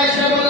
vai chamando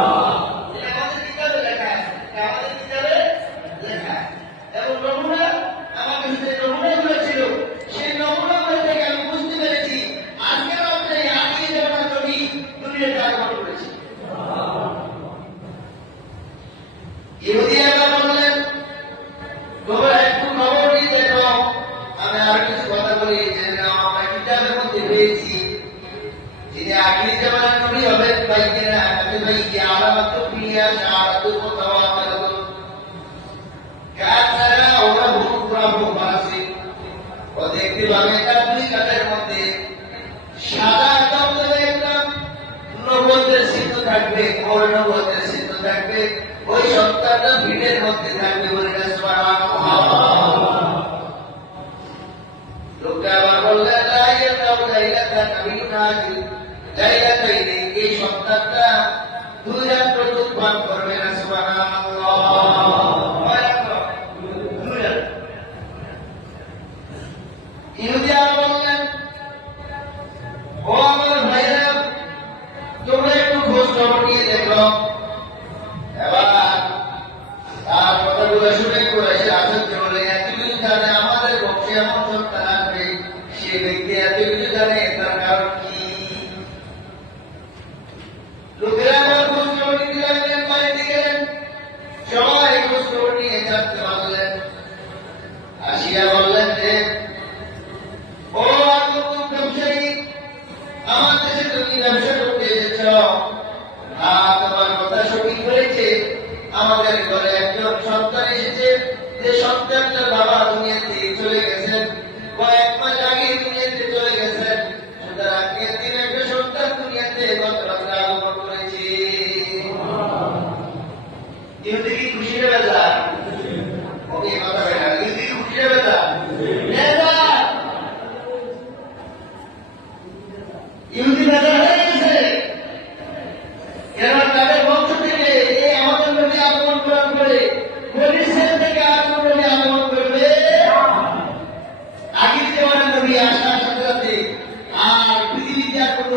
থাকবে কর্ণগতের সিদ্ধ থাকবে ওই সত্তাটা ভিড়ের মধ্যে থাকবে বলে লোকটা আবার বললেন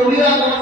不れ。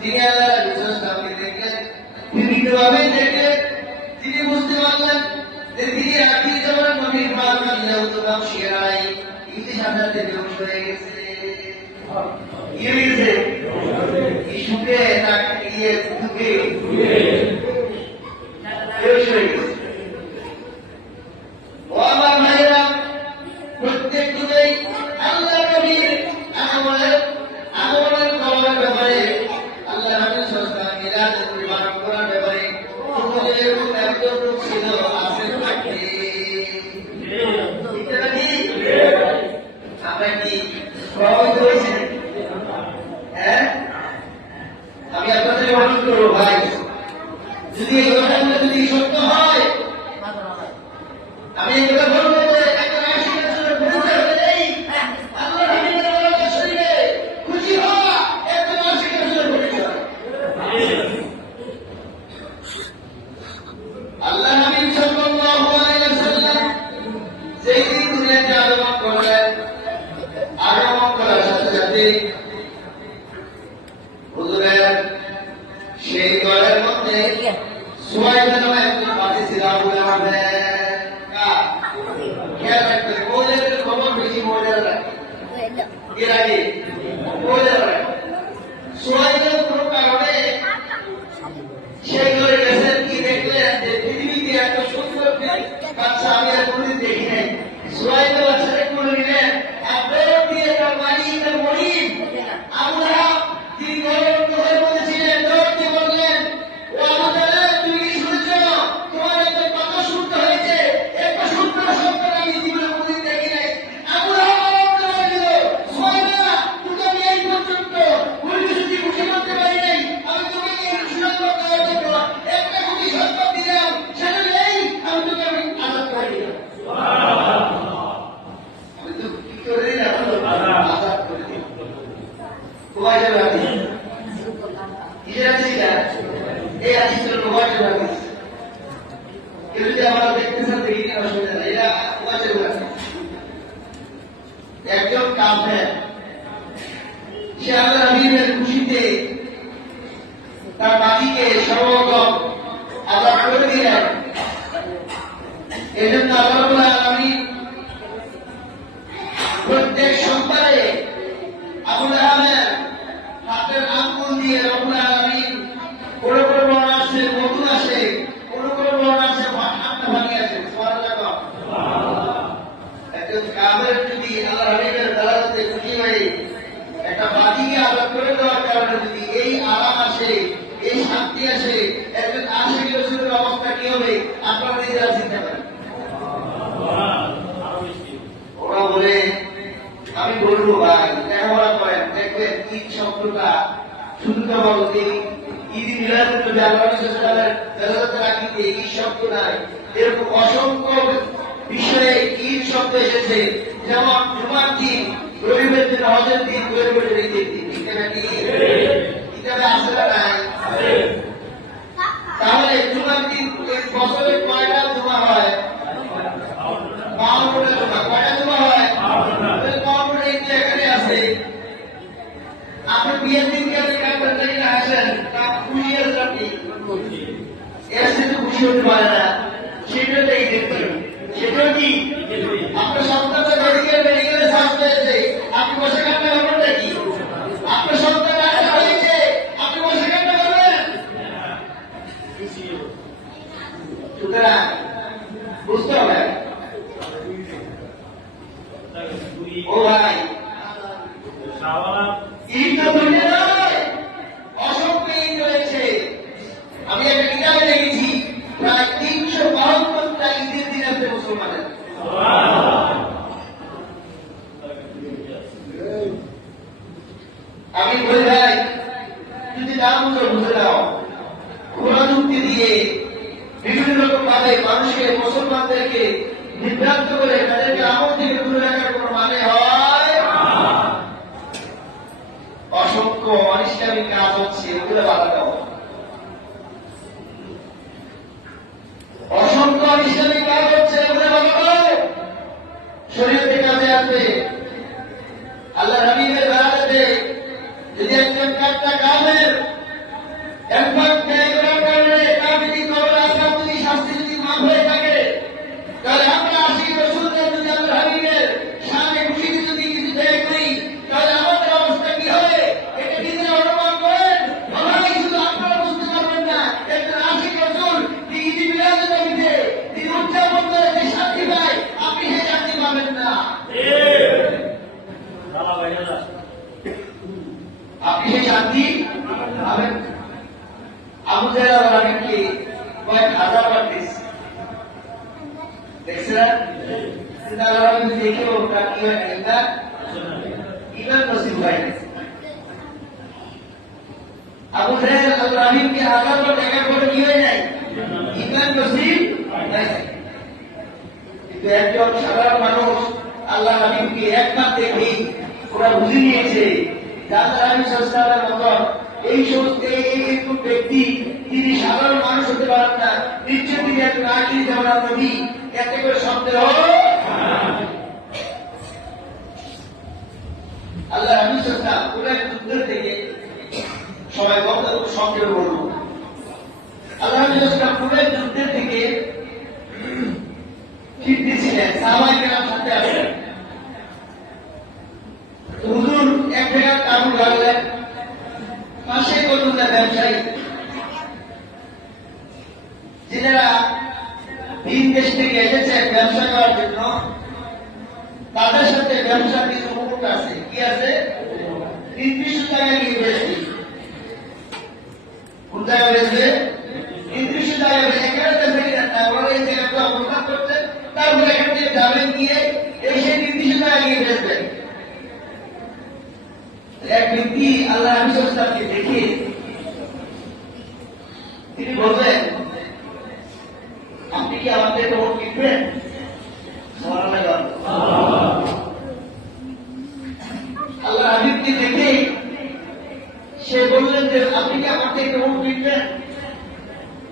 তিনি আল্লাহ রসুলের সামনে দেখলেন তিনি তিনি বুঝতে পারলেন তিনি রাত্রি যখন নবীর মাতা নিহত নাম শিয়ারাই ইংলিশ আপনার ধ্বংস হয়ে গেছে ইংলিশে ইস্যুকে তাকে দিয়ে শব্দ এসেছে। যেমন জুমার দিন রবিবার দিন হজের দিন রবিবার দিন। না বুঝো বুঝে নাও খোলা যুক্তি দিয়ে বিভিন্ন রকম ভাবে মানুষকে, মুসলমানদেরকে বিভ্রান্ত করে তাদেরকে আমল থেকে দূরে রাখার কোন মানে হয়? অসংখ্য অনিষ্কামী কাজ হচ্ছে ওগুলো বাধা দাও অসংখ্য অনিষ্কামী কাজ হচ্ছে, এগুলো বাধা দাও শরীরের কাজে আসবে। আল্লাহ রবিদের বেড়াতে যদি একজন একটা কামের একবার ব্যয় করার কারণে কামিনী কবর আসার যদি শাস্তি যদি মাফ হয়ে থাকে তাহলে আমরা আশি বছর ধরে যদি আল্লাহ হাবিবের সামনে খুশিতে যদি কিছু ব্যয় করি তাহলে আমাদের অবস্থা কি হবে এটা নিজে অনুমান করেন ভাই শুধু আপনারা বুঝতে পারবেন না একজন আশি বছর তিনি ইদি বিলাসে নবীতে তিনি উদযাপন করে যে শান্তি পায় আপনি সেই শান্তি পাবেন না আপনি সেই শান্তি পাবেন না। আবু জাহেল আলামিনকে কয়েক হাজার বার দিয়েছে দেখছিলেন কিন্তু আল্লাহ আলামিন দেখেও তার কি হয় না ইমান নসিব হয় আবু জাহেল আল্লাহ আলামিনকে হাজার বার দেখার পরে কি হয়ে যায় ইমান নসিব কিন্তু একজন সাধারণ মানুষ আল্লাহ হাবিবকে একবার দেখেই ওরা বুঝে নিয়েছে যে আল্লাহ হাবিব সাল্লামের মতন এই সমস্ত এই ব্যক্তি তিনি সাধারণ মানুষ হতে পারেন না। নিশ্চয় তিনি আখির জামানার নবী। এতে করে সন্দেহ আল্লাহ সাল্লাম কোন এক যুদ্ধের থেকে সবাই বলতে সংক্ষেপে বলব। আল্লাহ যুদ্ধের থেকে এক ব্যবসায়ী? যারা ভিন দেশ থেকে এসেছেন ব্যবসা করার জন্য। তাদের সাথে ব্যবসার কিছু মুকুট আছে। কি আছে? নির্দিষ্ট জায়গায় গিয়ে বেশি কোন জায়গায় নির্দিষ্ট জায়গায় এখানে তো এই করছেন তারপরে এখান থেকে গিয়ে এই সেই নির্দিষ্ট জায়গায় গিয়ে এক ব্যক্তি আল্লাহ হাবিবকে দেখে তিনি বলবেন আপনি কি আমাদের ভোট কিনবেন সুবহানাল্লাহ। আল্লাহ হাবিবকে দেখে সে বললেন যে আপনি কি আমার থেকে ভোট কিনবেন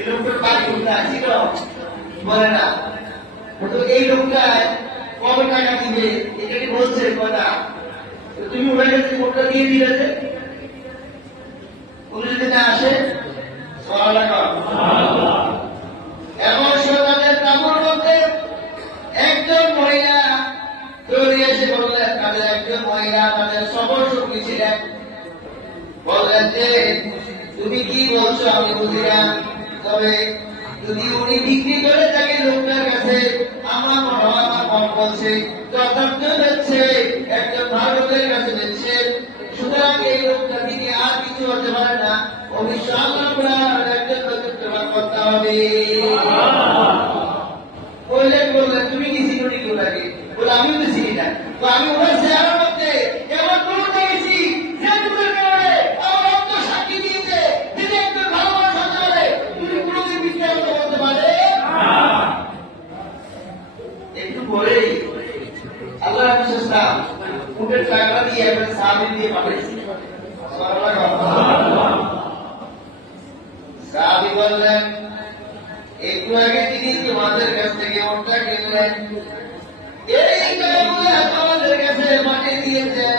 এই লোকটার বাড়ি কোথায় ছিল বলে না তো এই লোকটা কবে টাকা দিবে এটা বলছে কথা তুমি ওনার কাছে কোনটা দিয়ে দিলে যে উনি যদি না আসে তুমি কি বলছো আমি বুঝি তবে যদি উনি বিক্রি করে থাকে লোকটার কাছে, আমার মনে হয় আমার মন বলছে, যথার্থ বেচছে একজন ভারতের কাছে বেচছে সুতরাং এই লোকটা তিনি আর কিছু হতে পারে না অবশ্য আল্লাহ রাব্বুল একজন লোকের তোমার করতে হবে বললেন বললেন তুমি কি চিনি কেউ লাগে বলে আমিও তো চিনি না তো আমি ওনার চেহারার মধ্যে এমন কোনো দেখেছি যে তোমার কারণে আমার অন্ত সাক্ষী দিয়েছে তিনি একজন ভালো মানুষ হতে পারে তুমি কোনোদিন মিথ্যা কথা বলতে পারে একটু পরেই আল্লাহ বিশ্বাস উঠের টাকা দিয়ে একটা সাহাবি দিয়ে পাঠিয়েছি সাহাবি বললেন একটু আগে তিনি তোমাদের কাছ থেকে ওটা কিনলেন এই কারণে আমাদের কাছে মাটি দিয়েছেন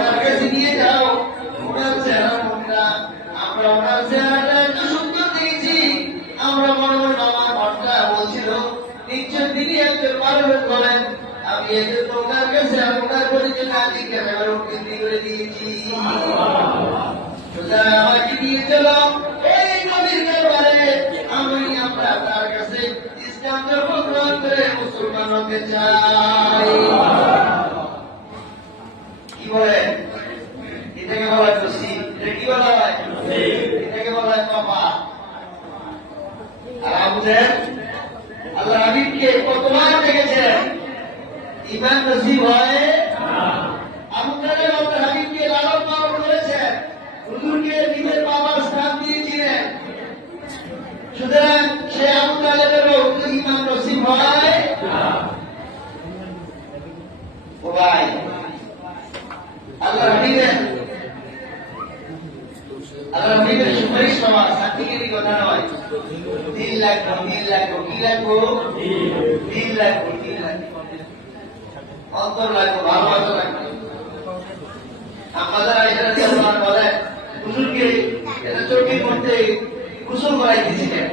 কি এটাকে বলা? বলা এটাকে বলা আল্লাহ হাবিবকে কতবার দেখেছেন ইমান নসিব হয় আবু তালেব আল্লাহ হাবিবকে লালন পালন করেছেন হুজুরকে নিজের বাবার স্থান দিয়েছিলেন সুতরাং সে আবু তালেবেরও ইমান নসিব হয় ও ভাই আল্লাহ হাবিবের আল্লাহ হাবিবের সুপারিশ পাওয়া সার্টিফিকেটই কথা নয় তিন লাখ তিন লাখ কি লাগবো তিন লাখ তিন লাখ অন্তর লাগবে ভালোবাসা লাগবে আমাদের আইসারা দিয়ে বলে হুজুরকে এটা চোখের মধ্যে কুসুর করাই দিয়েছিলেন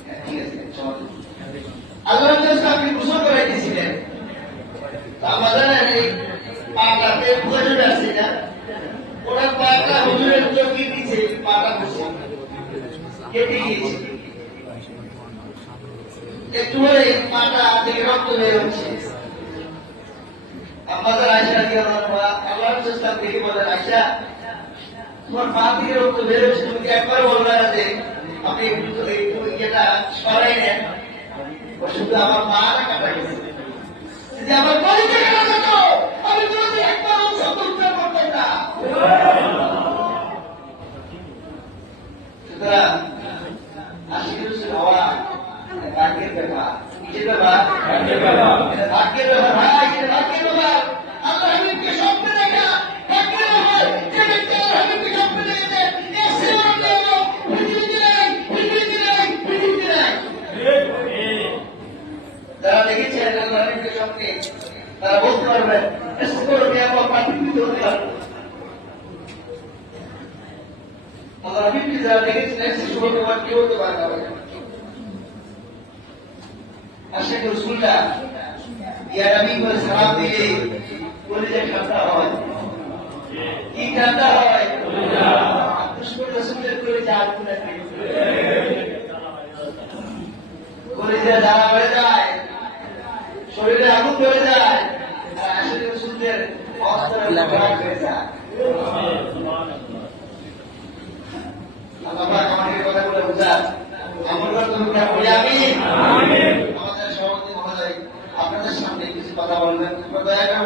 হ্যাঁ, ঠিক আছে চল। আল্লাহ রসুল আপনি কুসুম করাই দিয়েছিলেন তো আমাদের এই পাটাতে বুঝে আসছে না ওরা পাটা হুজুরের চোখের নিচে পাটা বসে কেটে গিয়েছে একটু হলে পাটা থেকে রক্ত বের হচ্ছে আমাদের আয়সা দিয়ে আল্লাহ চেষ্টা দেখে বলেন আয়সা তোমার পা থেকে রক্ত বের হচ্ছে তুমি একবার বলবে না যে আপনি একটু একটু ইয়েটা সরাই নেন শুধু আমার পাটা কাটা গেছে যদি আমার পরিচয় কাটা যেত আমি তোমাকে একবার অংশ তুলতে পারতাম না সুতরাং ভাগ্যের ব্যাপার কিসের ব্যাপার ভাগ্যের ব্যাপার ভাই এটা ভাগ্যের ব্যাপার আল্লাহ হাবিবকে স্বপ্নে দেখা ভাগ্যের ব্যাপার যে ব্যক্তি আল্লাহ হাবিবকে স্বপ্নে দেখেছে তারা বলতে পারবেন পৃথিবীতে হতে পারে না। আল্লাহ যারা দেখেছেন এর চেয়ে কেউ হতে পারে করে সালাম দিলে বলে যে ঠান্ডা হয় কি ঠান্ডা হয় দুশ্মন রসুলের করে আগুন লাগে জ্বালা হয়ে যায় শরীরে আগুন ধরে যায় আর আসলে আল্লাহ আমাদের কথা বলে বুঝান আমল করার আমি আমাদের সভাপতি আপনাদের সামনে কিছু কথা বলবেন। দয়া করে